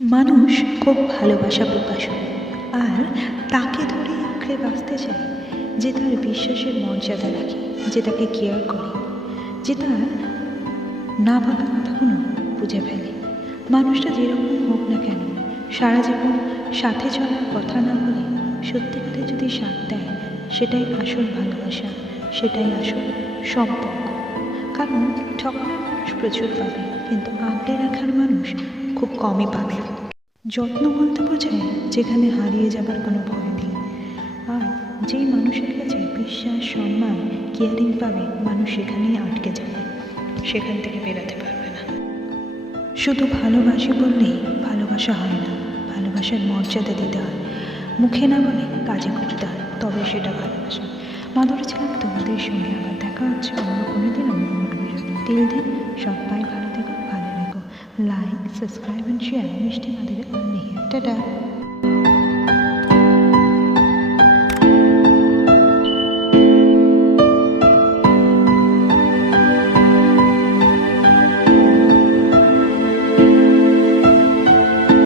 মানুষ খুব ভালোবাসা পিপাসু, আর তাকে ধরে আঁকড়ে বাঁচতে চায় যে তার বিশ্বাসের মর্যাদা রাখে, যে তাকে কেয়ার করে, যে তার না বলা কথাগুলো বুঝে ফেলে। মানুষটা যেরকম হোক না কেন, সারা জীবন সাথে চলার কথা না বলে সত্যিকারে যদি সাথ দেয়, সেটাই আসল ভালোবাসা, সেটাই আসল সম্পর্ক। কারণ ঠকানোর মানুষ প্রচুর পাবে, কিন্তু আগলে রাখার মানুষ খুব কমই পাবে। যত্ন বলতে বোঝায় যেখানে হারিয়ে যাবার কোনো ভয় নেই, আর যেই মানুষের কাছে বিশ্বাস, সম্মান, কেয়ারিং পাবে, মানুষ সেখানেই আটকে যাবে, সেখান থেকে বেরোতে পারবে না। শুধু ভালোবাসি বললেই ভালোবাসা হয় না, ভালোবাসার মর্যাদা দিতে হয়, মুখে না বলে কাজে করতে হয়, তবে সেটা ভালোবাসা। মাধুরী ছিলাম তোমাদের সঙ্গে, আবার দেখা হচ্ছে অন্য কোনো দিন অন্য কোনো ভিডিওতে। তিল দিন সবাই ভালো থেকো, ভালো থেকো। Like, subscribe and share. মিষ্টি মাধুরী অনলি হিয়ার। টাটা।